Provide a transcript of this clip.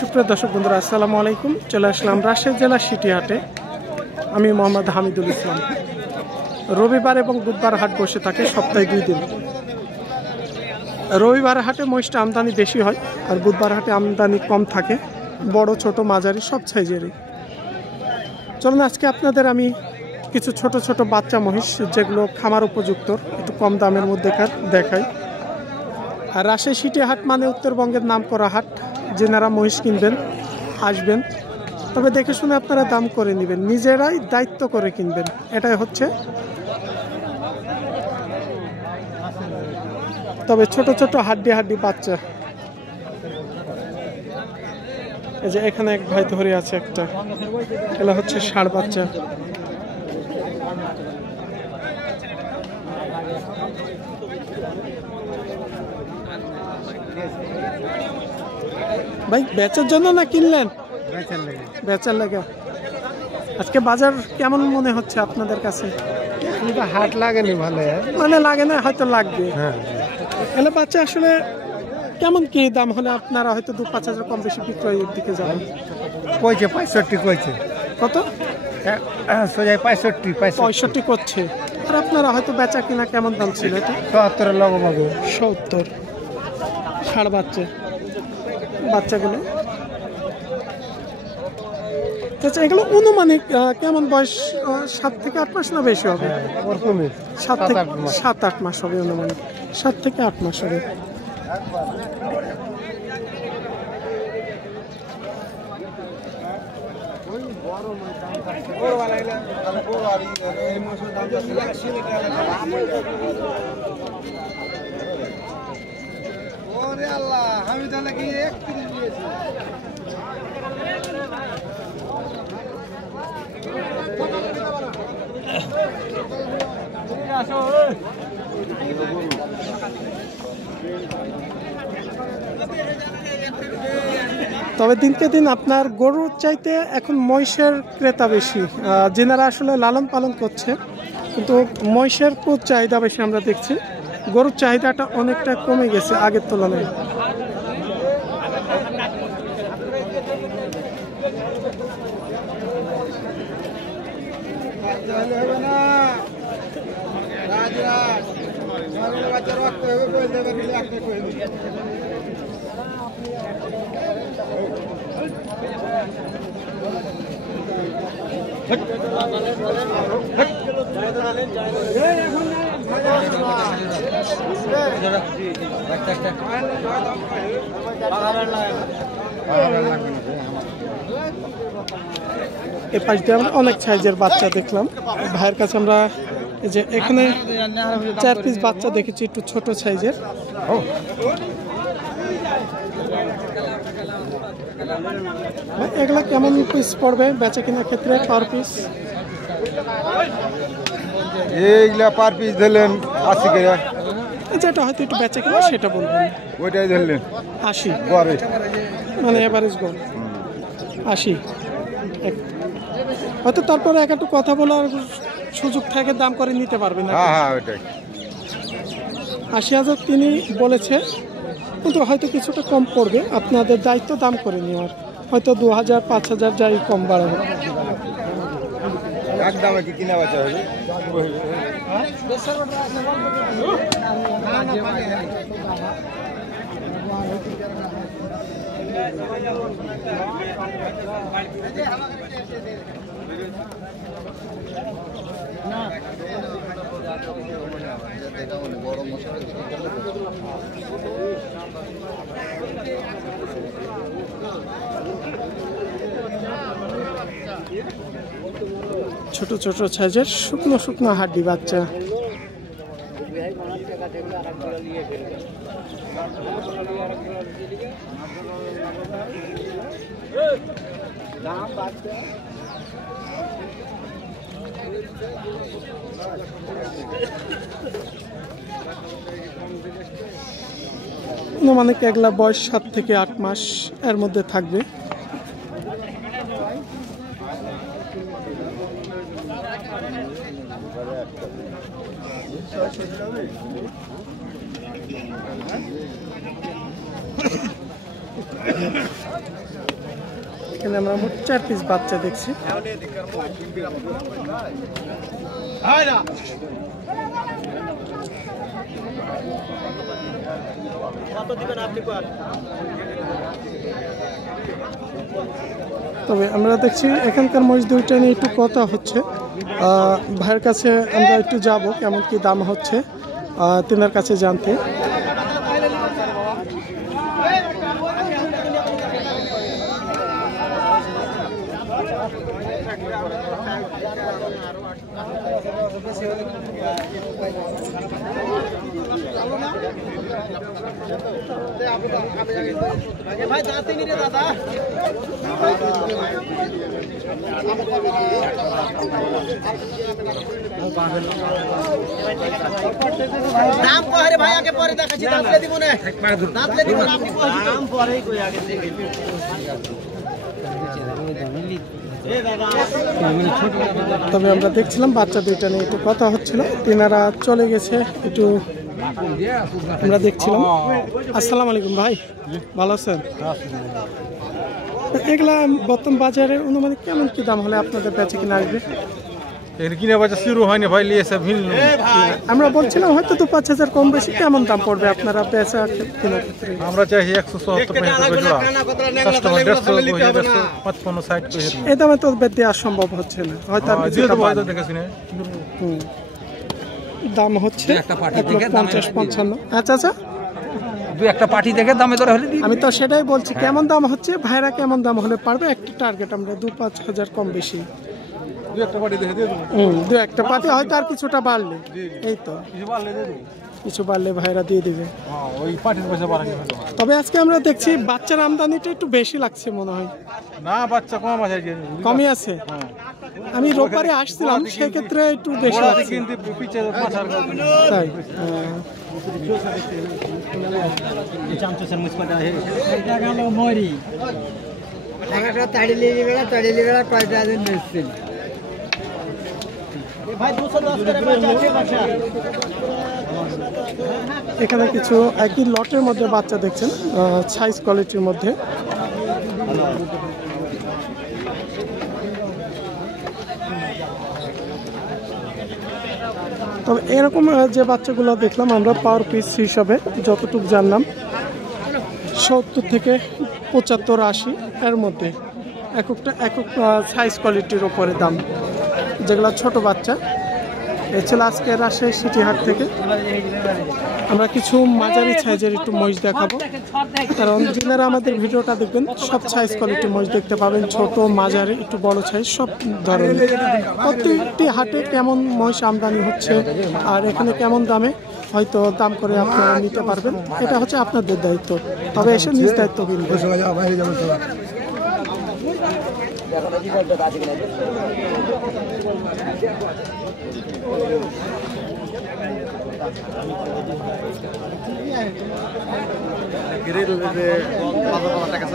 সুপ্রিয় দর্শক বন্ধুরা, আসসালামু আলাইকুম। চলে আসলাম রাজশাহী জেলার সিটিহাটে। আমি মোহাম্মদ হামিদুল ইসলাম। রবিবার এবং বুধবার হাট বসে থাকে সপ্তাহে 2 দিন। রবিবার হাটে মহিষটা আমদানি বেশি হয়, আর বুধবার হাটে আমদানি কম থাকে, বড় ছোট মাঝারি সব সাইজেরই। চলুন আজকে আপনাদের আমি কিছু ছোট ছোট বাচ্চা মহিষ, যেগুলো খামার উপযুক্ত, একটু কম দামের মধ্যেকার দেখাই। আর রাজশাহী সিটি হাট মানে উত্তরবঙ্গের নাম করা হাট। যেনারা মহিষ কিনবেন আসবেন, তবে দেখে শুনে আপনারা দাম করে নেবেন, নিজেরাই দায়িত্ব করে কিনবেন, এটাই হচ্ছে। তবে ছোট ছোট হাড্ডি বাচ্চা, এই যে এখানে এক ভাই ধরে আছে একটা, এগুলো হচ্ছে ষাঁড় বাচ্চা। ভাই বেচার জন্য না কিনলেন? বেচার লেগে। আজকে বাজার কেমন মনে হচ্ছে আপনাদের কাছে? হাট লাগেনি ভালো, মানে লাগে না, হয়তো লাগবে। এলে বাচ্চা আসলে কেমন কি দাম হলে আপনারা হয়তো 2-5 হাজার কম বেশি বিক্রয়ের দিকে যাবেন? কইছে 65 কইছে। কত? সোজাই 65 করছে। আর আপনারা হয়তো বেচা কিনা কেমন দাম ছিল এটা? 70 লগবাবু 70। ষাঁড় বাচ্চাগুলো। আচ্ছা, এগুলো অনুমানিক কেমন বয়স? 7 থেকে 8 মাস না বেশি হবে? 7-8 মাস হবে অনুমানিক। 7 থেকে 8 মাস হবে। আমি তাহলে কি তবে দিনকে দিন আপনার গরুর চাইতে এখন মহিষের ক্রেতা বেশি। যেনারা আসলে লালন পালন করছে, কিন্তু মহিষের খুব চাহিদা বেশি আমরা দেখছি। গরুর চাহিদাটা অনেকটা কমে গেছে আগের তুলনায়। এ পাশ দিয়ে আমরা অনেক সাইজের বাচ্চা দেখলাম। ভাইয়ের কাছে আমরা এই যে এখানে 4 পিস বাচ্চা দেখেছি, একটু ছোট সাইজের। এগুলা কেমন পিস পড়বে বেচা কিনার ক্ষেত্রে পার পিস? এইগুলা পার পিস দিলেন 80 করে। যেটা হয়তো একটু বেচা কিনা সেটা বলবেন। ওইটাই ধরলেন 80 পরে, মানে এভারেজ গড় 80। হয়তো তারপরে একটু কথা বলার সুযোগ থাকে, দাম করে নিতে পারবেন। হ্যাঁ ওইটাই 80,000 তিনি বলেছে, কিন্তু হয়তো কিছুটা কম পড়বে। আপনাদের দায়িত্ব দাম করে নেওয়ার, হয়তো 2,000-5,000 যাই কম বাড়াবে। একদমে কি কিনা বেচা হবে? ছোট ছোট সাইজের শুকনো হাড্ডি বাচ্চা। অনুমানিক এগুলা বয়স 7 থেকে 8 মাস এর মধ্যে থাকবে। এখানে আমরা মোট 4 পিস বাচ্চা দেখছি। তবে আমরা দেখছি এখানকার মহিষ দুইটা নিয়ে একটু কথা হচ্ছে। ভাইয়ের কাছে আমরা একটু যাব, কেমন কি দাম হচ্ছে তেনার কাছে জানতে। ভাই দাঁতে নিরে দাদা দাম কয় রে ভাই আগে পরে দেখাচ্ছি দাঁতলে দিব না দাঁতলে দিব না আপনি কয় দাম পরেই কই আগে থেকে তবে আমরা দেখছিলাম বাচ্চা দুইটা নিয়ে একটু কথা হচ্ছিল, তেনারা চলে গেছে একটু আমরা দেখছিলাম। আসসালামু আলাইকুম ভাই, ভালো আছেন? এগুলা বর্তমান বাজারে অনুমানিক কেমন কি দাম হলে আপনাদের বেচে কিনা আসবে? কিনে বাচ্চা শুরু হয়নি ভাই, লিয়েছে ভিন্ন। আমরা বলছিলাম হয়তো 2-5 হাজার কম বেশি কেমন দাম পড়বে আপনারা বেচা কেনার ক্ষেত্রে? আমরা চাইছি 170 এই দামে তো দেওয়া সম্ভব হচ্ছে না, হয়তো দাম হচ্ছে 1,50-55। আচ্ছা আচ্ছা, একটা পার্টি দেখে দামে ধরে হলে আমি তো সেটাই বলছি, কেমন দাম হচ্ছে ভাইরা, কেমন দাম হলে পারবে? একটা টার্গেট আমরা 2-5 হাজার কম বেশি, 2-1টা পার্টি হয়তো আর কিছুটা বাড়লে, এই তো কিছু বাড়লে ভাইরা দিয়ে দিবে। তবে আজকে আমরা দেখছি বাচ্চার আমদানিটা একটু বেশি লাগছে মনে হয়। না, বাচ্চা কম আছে, কমই আছে। আমি রোববারে আসছিলাম, সেক্ষেত্রে একটু বেশি লাগছে। তাই এখানে কিছু একই লটের মধ্যে বাচ্চা দেখছেন, সাইজ কোয়ালিটির মধ্যে। তবে এরকম যে বাচ্চাগুলো দেখলাম আমরা পার পিস হিসাবে যতটুকু জানলাম 70 থেকে 75-80 এর মধ্যে, একক সাইজ কোয়ালিটির ওপরে দাম, যেগুলো ছোট বাচ্চা। এ ছিল আজকে রাজশাহী সিটি হাট থেকে। আমরা কিছু মাঝারি সাইজের একটু মহিষ দেখাবো, কারণ যারা আমাদের ভিডিওটা দেখবেন সব সাইজ কোয়ালিটির মহিষ দেখতে পাবেন, ছোট মাঝারি একটু বড় সাইজ সব ধরনের। প্রত্যেকটি হাটে কেমন মহিষ আমদানি হচ্ছে আর এখানে কেমন দামে হয়তো দাম করে আপনারা নিতে পারবেন, এটা হচ্ছে আপনাদের দায়িত্ব। তবে এসে নিজ দায়িত্ব কিনবেন। টাকা